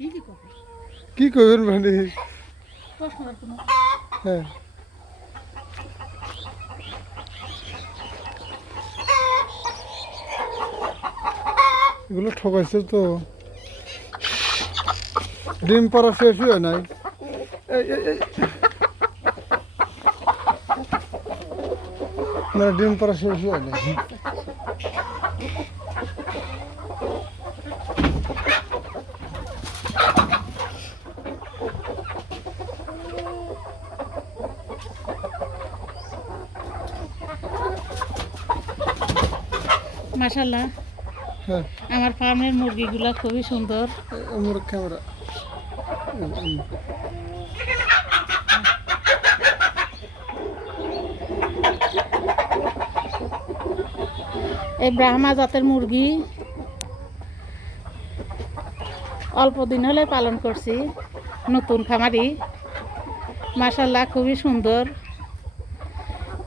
কি করবেন মানে হ্যাঁ এগুলো ঠকাইছে তো ডিম পাড়া শেষ হয়ে নাই না ডিম পাড়া শেষ হয়ে নাই মাশাআল্লাহ হ্যাঁ আমার ফার্মের মুরগিগুলো খুবই সুন্দর। আমার ক্যামেরা এই ব্রাহ্মা জাতের মুরগি অল্প দিন হলে পালন করছি, নতুন খামারি। মাশাআল্লাহ খুবই সুন্দর।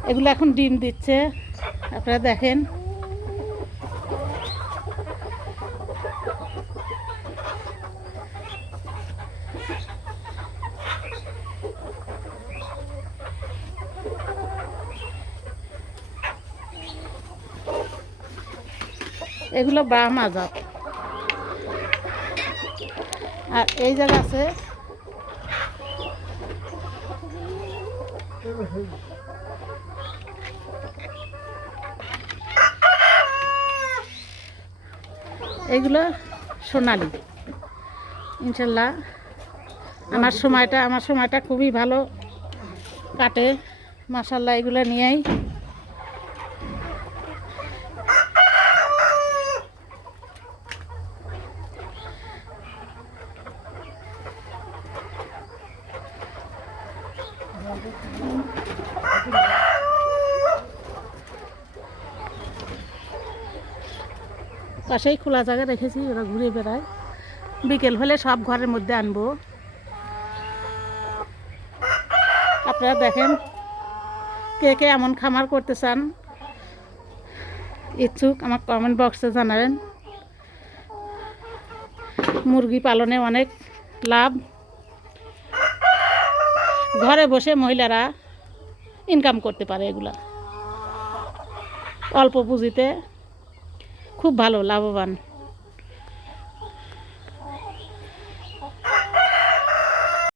এগুলো এখন ডিম দিচ্ছে, আপনারা দেখেন। এগুলো ব্রাহ্মা জাত। আর এই জায়গা আছে এগুলো সোনালি। ইনশাল্লাহ আমার সময়টা খুবই ভালো কাটে। মাশাআল্লাহ এগুলো নিয়েই পাশেই খোলা জায়গা রেখেছি, ওরা ঘুরে বেড়ায়। বিকেল হলে সব ঘরের মধ্যে আনবো। আপনারা দেখেন কে কে এমন খামার করতে চান, ইচ্ছুক আমার কমেন্ট বক্সে জানাবেন। মুরগি পালনে অনেক লাভ। ঘরে বসে মহিলারা ইনকাম করতে পারে। এগুলা অল্প পুঁজিতে খুব ভালো লাভবান।